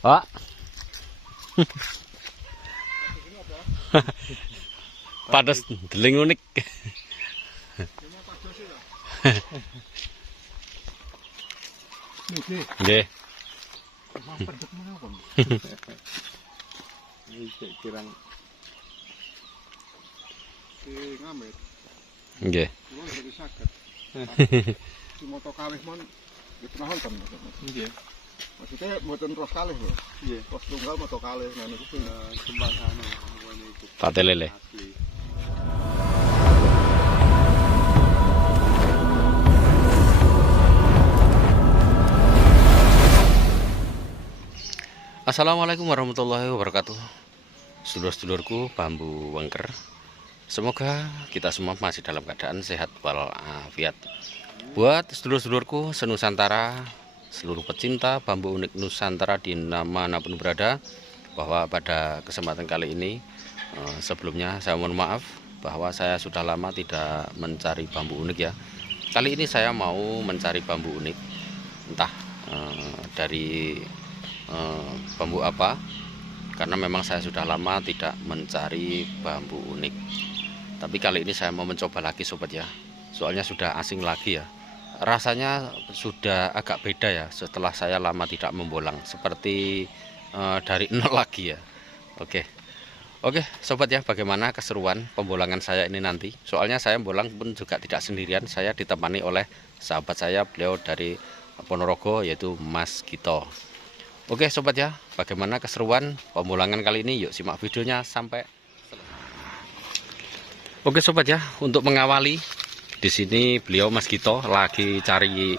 Pak. Pados deling unik. Nggih. Iki kirang ngamet. Nggih. Kulo lagi saged. Si moto kalih mon ya pernah wonten. Nggih. Maksudnya mboten terus kalih lho. Nggih. Terus tunggal moto kalih nah niku sembangane niku. Pate lele. Assalamualaikum warahmatullahi wabarakatuh. Sedulur-sedulurku bambu wengker, semoga kita semua masih dalam keadaan sehat walafiat. Buat sedulur-sedulurku senusantara, seluruh pecinta bambu unik Nusantara di manapun berada, bahwa pada kesempatan kali ini sebelumnya saya mohon maaf bahwa saya sudah lama tidak mencari bambu unik ya. Kali ini saya mau mencari bambu unik, entah dari bambu apa, karena memang saya sudah lama tidak mencari bambu unik. Tapi kali ini saya mau mencoba lagi sobat ya, soalnya sudah asing lagi ya, rasanya sudah agak beda ya setelah saya lama tidak membolang, seperti dari nol lagi ya. Oke sobat ya, bagaimana keseruan pembolangan saya ini nanti. Soalnya saya bolang pun juga tidak sendirian, saya ditemani oleh sahabat saya, beliau dari Ponorogo, yaitu Mas Gito. Oke sobat ya, bagaimana keseruan pembolangan kali ini? Yuk simak videonya sampai selesai. Oke sobat ya, untuk mengawali di sini beliau Mas Gito lagi cari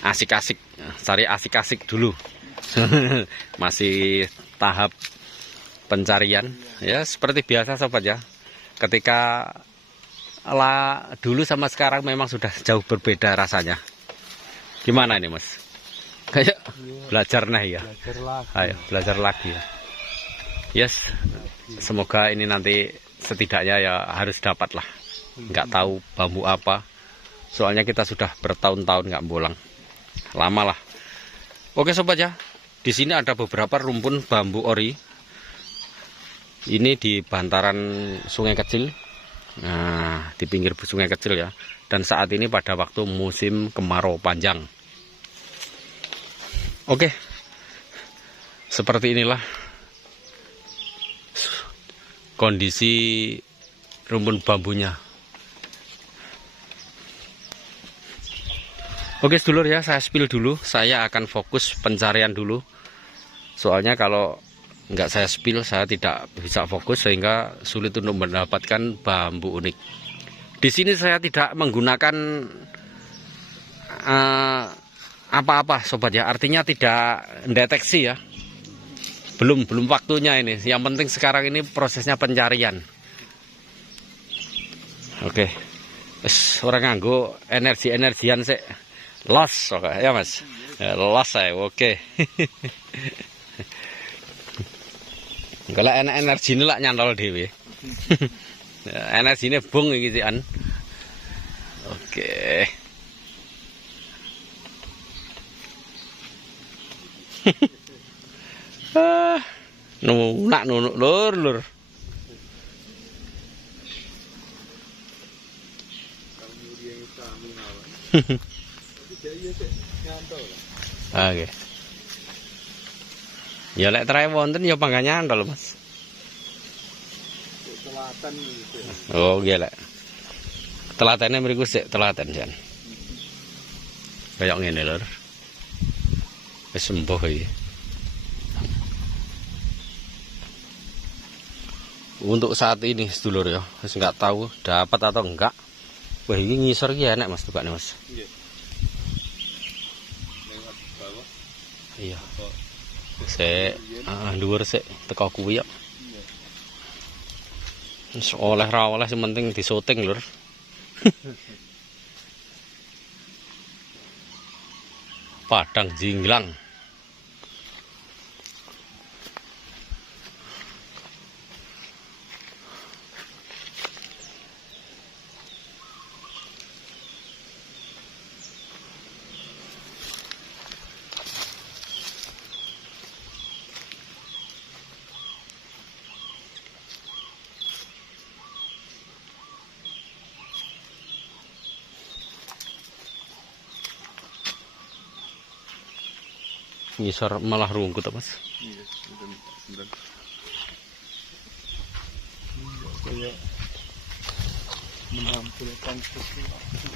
asik-asik dulu. Masih tahap pencarian ya, seperti biasa sobat ya. Ketika dulu sama sekarang memang sudah jauh berbeda rasanya. Gimana ini Mas? Kayak belajar nah ya. Ayo belajar lagi ya. Yes, semoga ini nanti setidaknya ya harus dapat lah. Nggak tahu bambu apa. Soalnya kita sudah bertahun-tahun nggak bolang. Lama lah. Oke sobat ya. Di sini ada beberapa rumpun bambu ori. Ini di bantaran sungai kecil. Nah, di pinggir sungai kecil ya. Dan saat ini pada waktu musim kemarau panjang. Oke, seperti inilah kondisi rumpun bambunya. Oke sedulur ya, saya spill dulu. Saya akan fokus pencarian dulu. Soalnya kalau nggak saya spill, saya tidak bisa fokus sehingga sulit untuk mendapatkan bambu unik. Di sini saya tidak menggunakan apa-apa sobat ya, artinya tidak mendeteksi ya, belum waktunya ini. Yang penting sekarang ini prosesnya pencarian. Oke, orang nganggo energian sih los ya Mas ya, los saya. Oke. Kalau energi ini lah nyantol dewe. Energi ini bung gitu kan. Oke. Nunak lur. Oke. Ya lek trae wonten ya pangga nyantol Mas. Telaten gitu. Oh nggih lek. Telatene mriku sik telaten jan. Kayak ngene lur. Wis sembuh iki. Untuk saat ini sedulur ya, wis enggak tahu dapat atau enggak. Wah, ini ngisor iki enak Mas tukane Mas. Nggih. Lewat bawah. Iya. Sik dhuwur sik teko kuwi ya. Wis oleh ra oleh sing penting disoting lur. Padang jinglang. ngisor malah rungkut apa, Mas? Iya, bener. Kayak menampilkan sesuatu.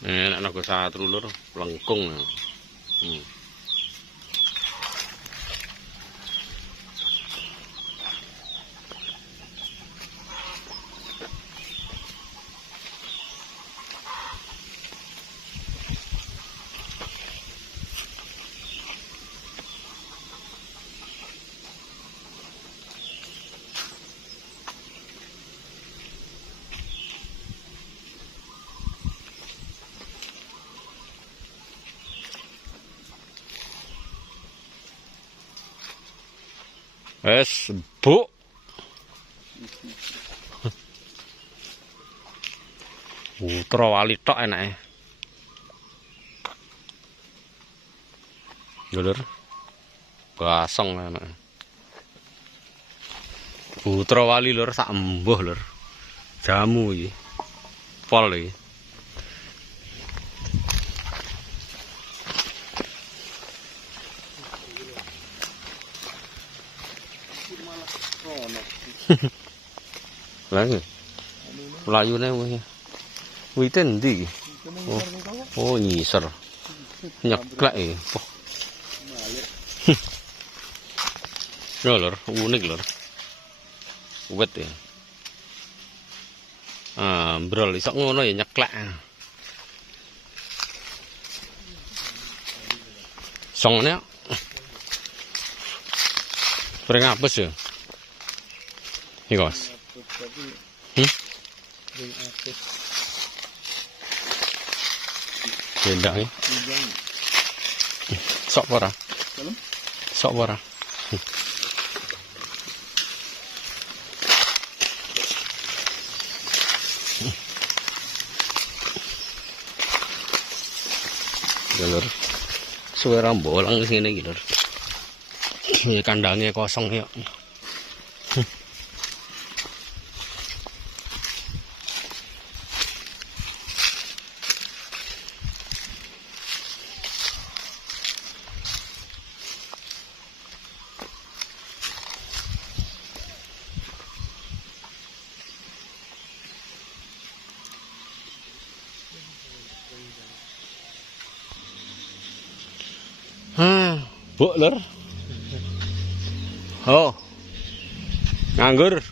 Nek naga satru lur lengkung. Wes, Bu. Putra wali tok enake. Lur. Basong enake. Putra wali lur sak embuh lur. Jamu iki. Pol iki. Lagi. Melayune kuwi. Wite ndi iki? Oh, ngisor. Nyeklek iki. Yo lur, unik lur. Wet ya. Brol iso ngono ya nyeklek. Songnya. Pring apes ya. Iki, Mas. Bendang ya. Sok ora? Sok ora? Lur. Suwe ra bolang ngene iki lur. Kandangnya kosong ya. Bu lur. Oh. Nganggur.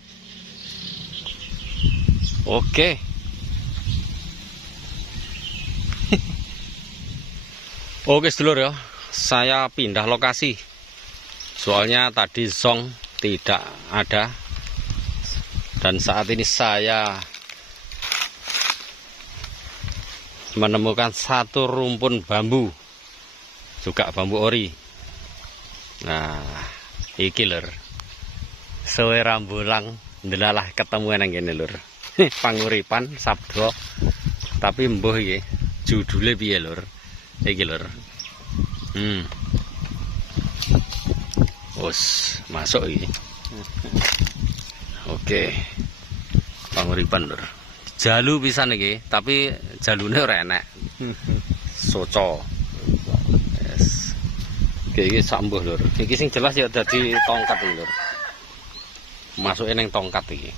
Oke. Oke sedulur ya. Saya pindah lokasi. Soalnya tadi zong tidak ada. Dan saat ini saya menemukan satu rumpun bambu. Juga bambu ori. Nah, iki lur. Suwe rambulang ndelalah ketemu nang kene lur. Panguripan sabda. Tapi mbuh iki judule piye lur? Iki lur. Wes, masuk iki. Oke. Panguripan lur. Jalu pisan iki, tapi jalune ora enak. Soco. Iki sambuh lur. Iki sing jelas ya dadi tongkat iki lur. Masuke ning tongkat iki.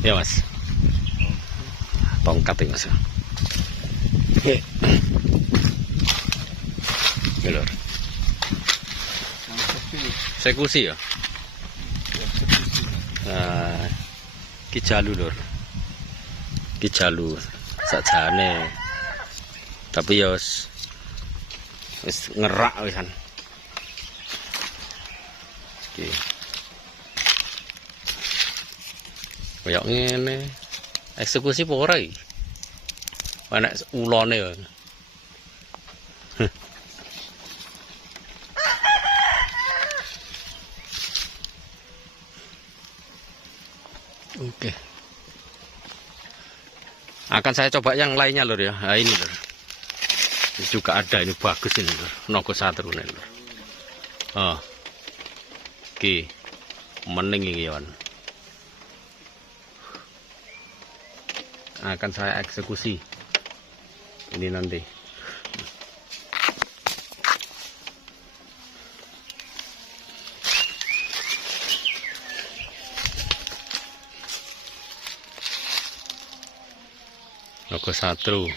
Ya Mas. Tongkat iki Mas. Ya lur. Sekusi ya. Nah, iki jalu lur. Iki jalu sakjane. Tapi ya wis ngerak wisan. Oke. Kayak ngene. Eksekusi apa ora iki? Enak ulone ya. Oke. Akan saya coba yang lainnya lur ya. Nah, ini lur. Ini juga ada, ini bagus ini lur. Nogo satru ini lur. Oh. Oke. Mening ini kawan. Akan saya eksekusi. Ini nanti. Nogo satru.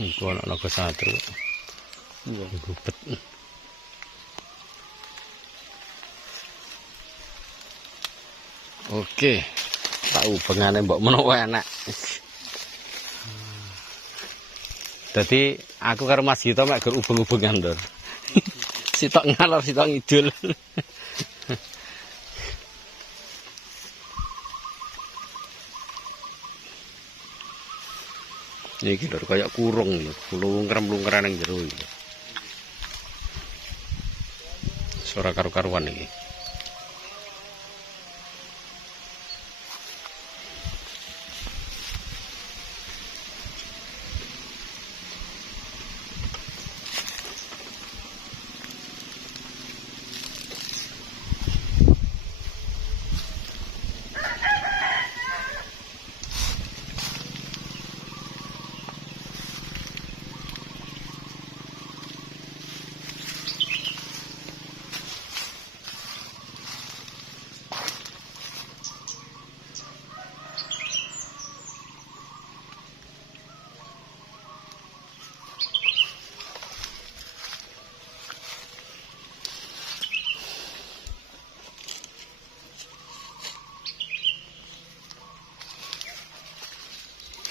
Iku ana nogo satru. Iya, gubet. Oke, tahu bengane mbok menawa enak. Jadi aku karo Mas Gito mek gur ubeng-ubengan lho. Sitok ngalor sitok ngidul. Iki lho kaya kurung lho, lungkrem-lungkran nang jero iki. Suara karu-karuan iki.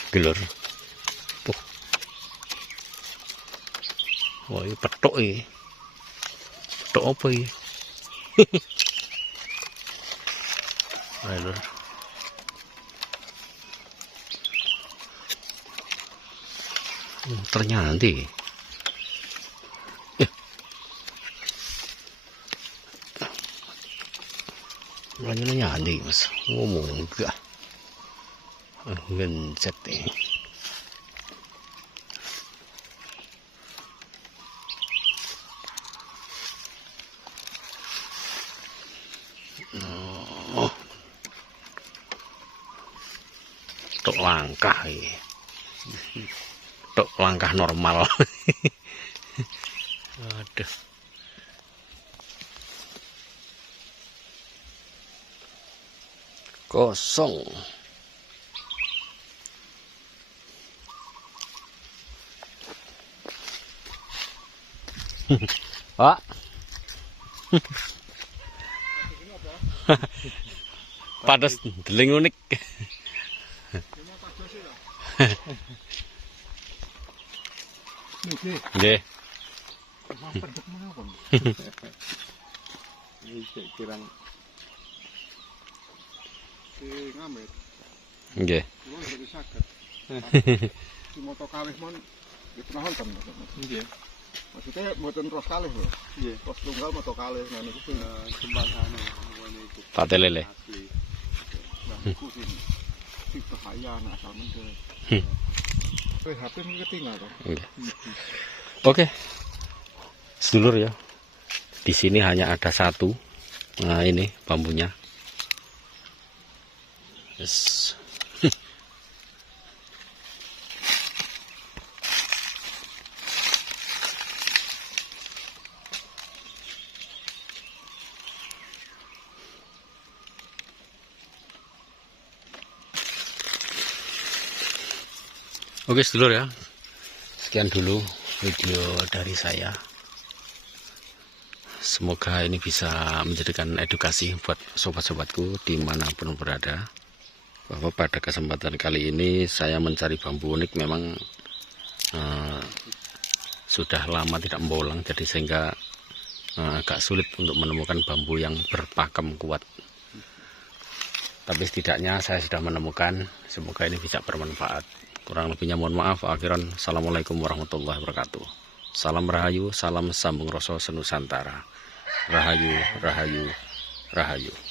Gelor. Tuh. Wah, ini petok ini. Petok apa ini? Ayo. Ternyata. Banyak nyanyi mas. Ngomong enggak. Gencet nih. Oh. Tok langkah ini. Tok langkah normal. Aduh. Kosong. Pak. Padas deling unik. Nggih. Iki kirang ngamet. Nggih. Kulo jadi saged. Di moto kalih mon pernah wonten. Nggih. Maksudnya mboten terus kalih lho. Nggih. Terus tunggal moto kalih nah niku kembang anu niku. Pate lele. Nah, niku sing bahaya nek asal mendel. HP ini ketinggal kan? Oke. Sedulur ya. Di sini hanya ada satu. Nah, ini bambunya. Yes. Oke sedulur ya, sekian dulu video dari saya. Semoga ini bisa menjadikan edukasi buat sobat-sobatku dimanapun berada, bahwa pada kesempatan kali ini saya mencari bambu unik memang sudah lama tidak membolang, jadi sehingga agak sulit untuk menemukan bambu yang berpakem kuat. Tapi setidaknya saya sudah menemukan. Semoga ini bisa bermanfaat. Kurang lebihnya mohon maaf. Akhiran, assalamualaikum warahmatullahi wabarakatuh. Salam Rahayu, salam sambung rasa senusantara. Rahayu, Rahayu, Rahayu.